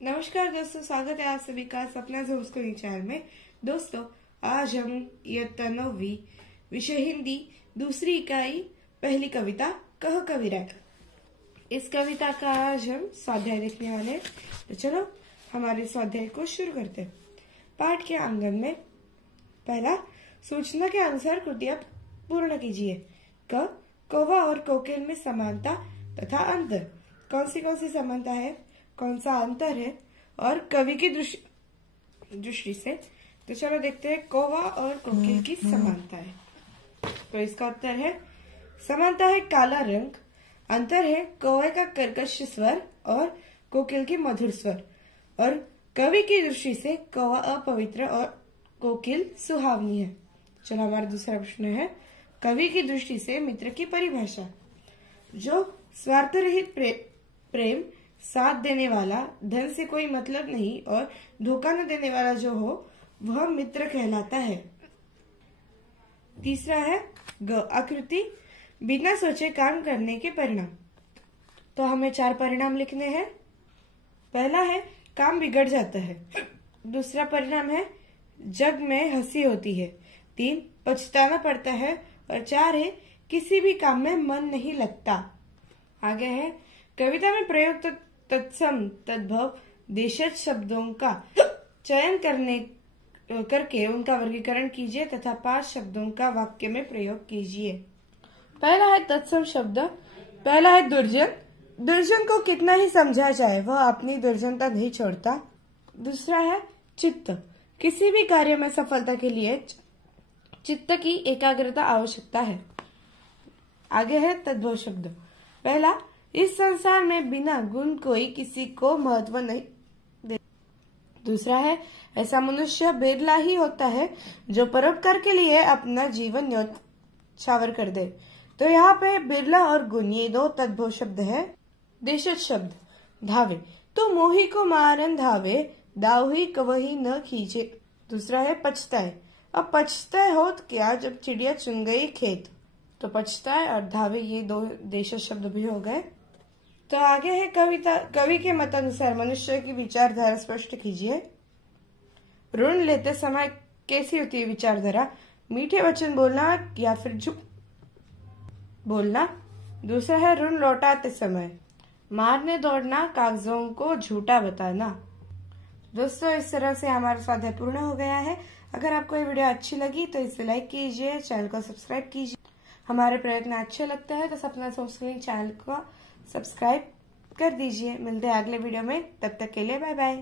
नमस्कार दोस्तों, स्वागत है आप सभी का सपना होम स्कूलिंग चैनल में। दोस्तों, आज हम इयत्ता 9वीं विषय हिंदी दूसरी इकाई पहली कविता कह कविराय, इस कविता का आज हम स्वाध्याय देखने वाले हैं। तो चलो हमारे स्वाध्याय को शुरू करते हैं। पाठ के आंगन में पहला, सूचना के अनुसार कृतियां पूर्ण कीजिए। कौवा और कोकिल में समानता तथा अंतर। कौन सी समानता है, कौन सा अंतर है और कवि की दृष्टि से। तो चलो देखते हैं। कौवा और कोकिल की समानता है, तो इसका उत्तर है समानता है काला रंग, अंतर है कौवे का कर्कश स्वर और कोकिल की मधुर स्वर। और कवि की दृष्टि से कौवा अपवित्र और कोकिल सुहावनी है। चलो हमारा दूसरा प्रश्न है, कवि की दृष्टि से मित्र की परिभाषा। जो स्वार्थ रहित प्रेम, साथ देने वाला, धन से कोई मतलब नहीं और धोखा न देने वाला जो हो, वह मित्र कहलाता है। तीसरा है आकृति, बिना सोचे काम करने के परिणाम। तो हमें 4 परिणाम लिखने हैं। पहला है काम बिगड़ जाता है। दूसरा परिणाम है जग में हंसी होती है। 3 पछताना पड़ता है और 4 है किसी भी काम में मन नहीं लगता। आगे है कविता में प्रयुक्त तत्सम तद्भव देशज शब्दों का चयन करके उनका वर्गीकरण कीजिए तथा 5 शब्दों का वाक्य में प्रयोग कीजिए। पहला है तत्सम शब्द। पहला है दुर्जन। दुर्जन को कितना ही समझा जाए वह अपनी दुर्जनता नहीं छोड़ता। दूसरा है चित्त। किसी भी कार्य में सफलता के लिए चित्त की एकाग्रता आवश्यकता है। आगे है तद्भव शब्द। पहला, इस संसार में बिना गुण कोई किसी को महत्व नहीं दे। दूसरा है ऐसा मनुष्य बिरला ही होता है जो परोपकार के लिए अपना जीवन न्यौछावर कर दे। तो यहाँ पे बिरला और गुण ये 2 तद्भव शब्द है। देशज शब्द। धावे, तो मोही को मारन धावे, दावही कवही न खींचे। दूसरा है पछताए। अब पछताए होत क्या जब चिड़िया चुन गई खेत। तो पछताए और धावे ये 2 देशज शब्द भी हो गए। तो आगे है कवि के मतानुसार मनुष्य की विचारधारा स्पष्ट कीजिए। ऋण लेते समय कैसी होती है विचारधारा? मीठे वचन बोलना या फिर झूठ बोलना। दूसरा है ऋण लौटाते समय मारने दौड़ना, कागजों को झूठा बताना। दोस्तों, इस तरह से हमारा स्वाध्याय पूर्ण हो गया है। अगर आपको ये वीडियो अच्छी लगी तो इसे लाइक कीजिए, चैनल को सब्सक्राइब कीजिए। हमारे प्रयत्न अच्छे लगते हैं तो सपना होम स्कूलिंग चैनल को सब्सक्राइब कर दीजिए। मिलते हैं अगले वीडियो में, तब तक के लिए बाय बाय।